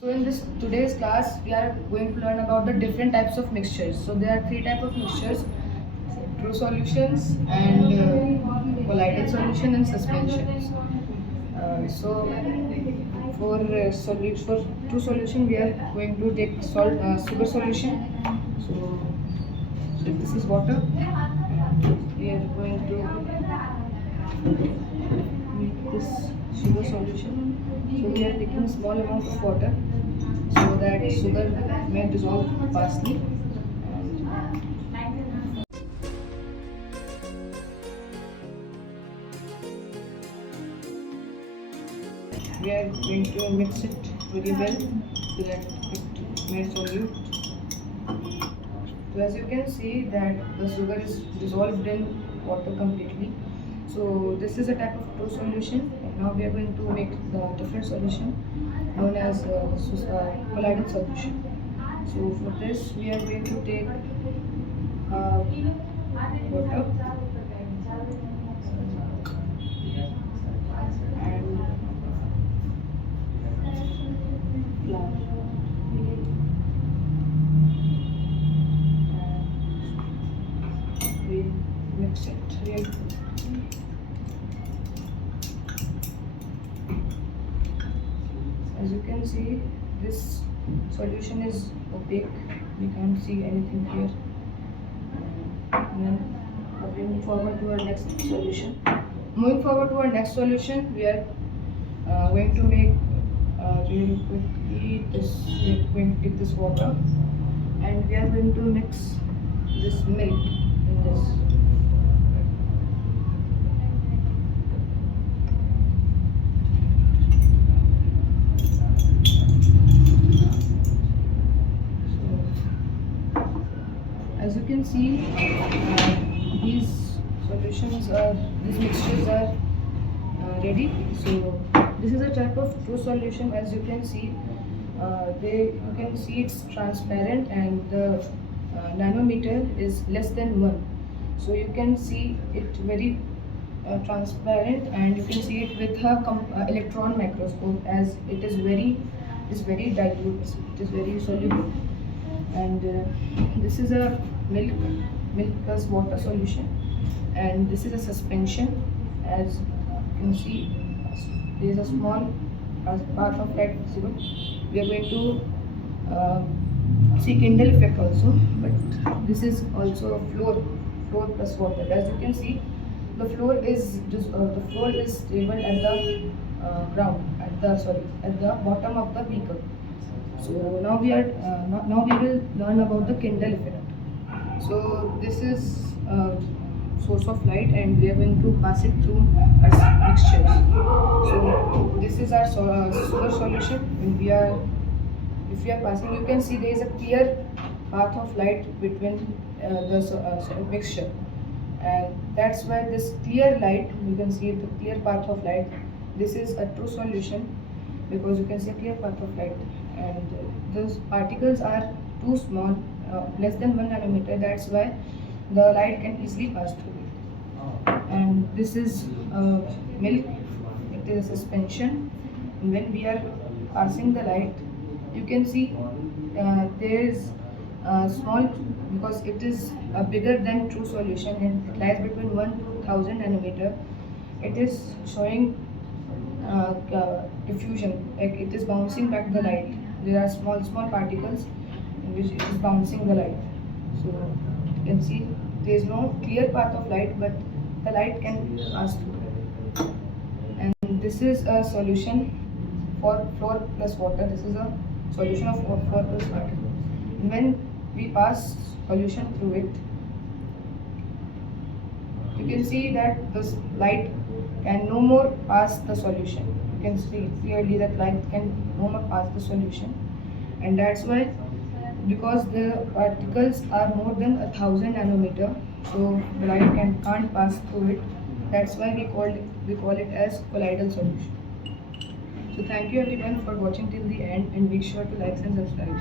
So in this today's class, we are going to learn about the different types of mixtures. So there are three types of mixtures: true solutions and colloidal solution and suspensions. So for true solution, we are going to take sugar solution. So this is water. We are going to make this sugar solution. So we are taking small amount of water so that sugar may dissolve fastly. And we are going to mix it very well so that it may solute. So as you can see that the sugar is dissolved in water completely. So this is a type of true solution, and now we are going to make the different solution known as colloidal solution. So for this we are going to take water and flour. We mix it really good. As you can see, this solution is opaque. We can't see anything here. And then moving forward to our next solution. Moving forward to our next solution, we are going to make really quickly this. We are going to take this water and we are going to mix this milk in this. As you can see, these mixtures are ready. So this is a type of true solution. As you can see, you can see it's transparent and the nanometer is less than 1. So you can see it very transparent, and you can see it with a electron microscope, as it is very dilute. It is very soluble. And this is a milk plus water solution, and this is a suspension. As you can see, there is a small part of light visible. We are going to see Kindle effect also, but this is also a floor plus water. As you can see, the floor is stable at the at the bottom of the beaker. So now we will learn about the Kindle effect. So this is a source of light, and we are going to pass it through our mixtures. So this is our sugar solution. If we are passing, you can see there is a clear path of light between the mixture, and that's why this clear light, you can see the clear path of light. This is a true solution because you can see a clear path of light, and those particles are too small, less than 1 nanometer. That's why the light can easily pass through it. And this is milk. It is a suspension. And when we are passing the light, you can see there is small, because it is bigger than true solution, and it lies between 1 to 1000 nanometer. It is showing diffusion, like it is bouncing back the light. There are small particles in which it is bouncing the light. So you can see there is no clear path of light, but the light can pass through. And this is a solution for floor plus water. This is a solution of floor plus water. And when we pass solution through it, you can see that this light can no more pass the solution. You can see clearly that light can no more pass the solution, and that's why, because the particles are more than 1000 nanometer, so the light can't pass through it. That's why we call it as colloidal solution. So thank you everyone for watching till the end, and make sure to like and subscribe.